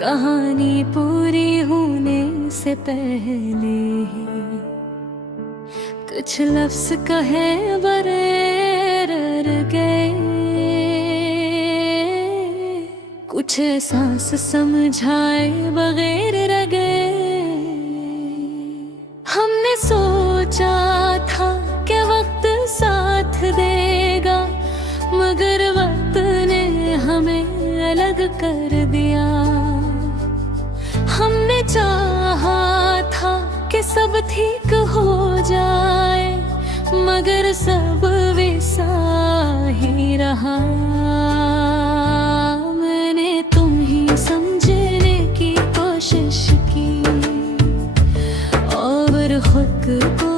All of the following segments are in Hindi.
कहानी पूरी होने से पहले ही कुछ लफ्ज कहे बगैर रह गए, कुछ एहसास समझाए बगैर रह गए। हमने सोचा था कि वक्त साथ देगा, मगर वक्त ने हमें अलग कर दिया। हमने चाहा था कि सब ठीक हो जाए, मगर सब वैसा ही रहा। मैंने तुम ही समझने की कोशिश की और खुद को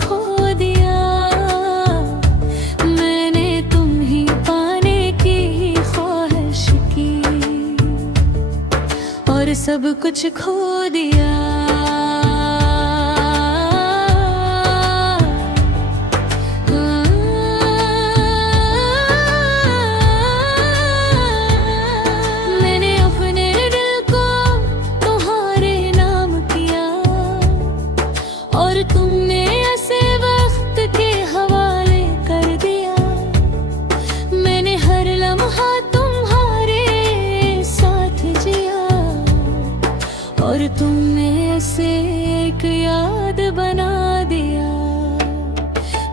खो दिया। मैंने तुम ही पाने की ख्वाहिश की और सब कुछ खो दिया। मैंने अपने दिल को तुम्हारे नाम किया और तुमने ऐसे वक्त के हवाले कर दिया। मैंने हर लम्हा तुम्हारे साथ जिया और तुमने ऐसे एक याद बना दिया।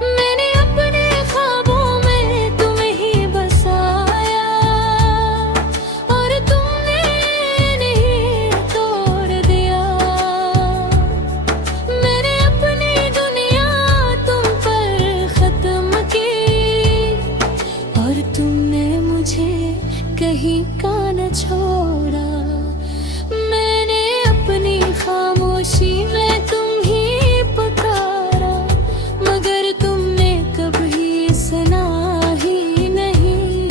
मैंने अपने ख्वाबों में तुम्हें ही बसाया और तुमने नहीं तोड़ दिया। मैंने अपनी दुनिया तुम पर खत्म की और तुमने मुझे कहीं का न छोड़ा। मैंने अपनी खामोशी में तुम ही पुकारा, मगर तुमने कभी सुना ही नहीं।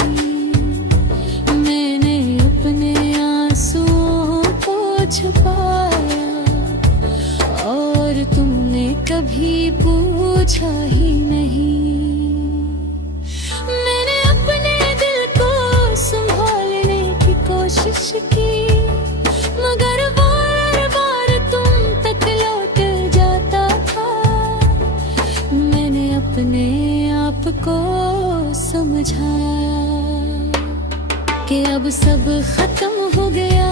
मैंने अपने आंसुओं को छुपाया और तुमने कभी पूछा ही नहीं। मैंने अपने दिल को संभालने की कोशिश की, मगर वो हर बार तुम तक लौट जाता था। मैंने अपने आप को समझाया कि अब सब खत्म हो गया,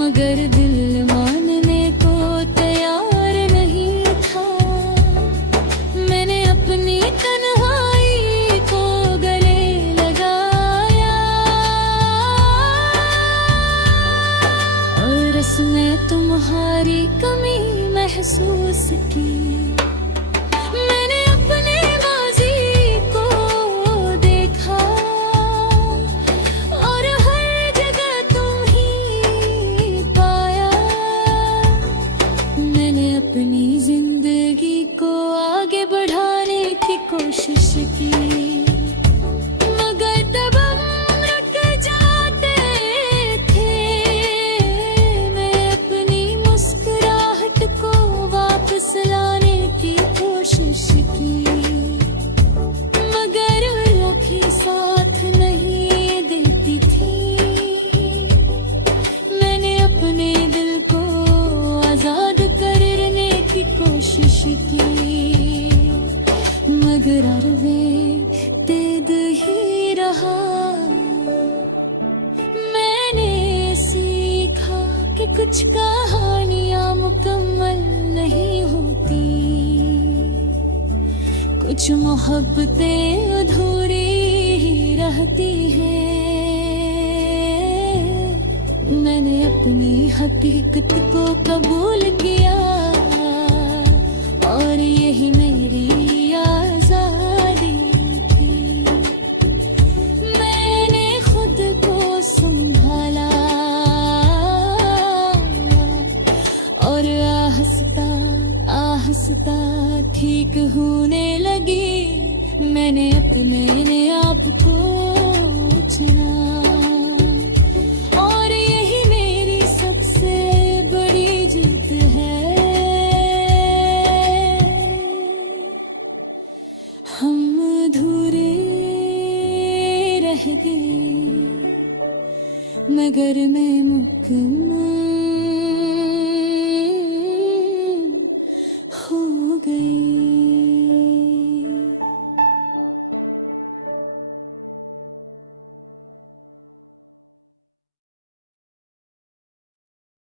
मगर दिल मानने को तैयार नहीं था। मैंने अपनी तन्हाई को गले लगाया और इसमें तुम्हारी कमी महसूस की। मैंने अपने माजी को देखा और हर जगह तुम ही पाया। मैंने अपनी जिंदगी को आगे बढ़ाने की कोशिश की, मगर तब हम रुक जाते थे। मैं अपनी मुस्कुराहट को वापस लाने की कोशिश की, मगर आँखें साथ नहीं देती थी। मैंने अपने दिल को आजाद करने की कोशिश की, मगर अरवे तेद ही रहा। मैंने सीखा कि कुछ कहानियां मुकम्मल नहीं होती, कुछ मोहब्बतें अधूरी ही रहती हैं। मैंने अपनी हकीकत को कबूल किया और यही मेरी आजादी थी। मैंने खुद को संभाला और आहिस्ता आहिस्ता ठीक होने लगी। मैंने अपने आप को चुना और यही मेरी सबसे बड़ी जीत है। हम अधूरे रह गए, नगर में मुकम्मल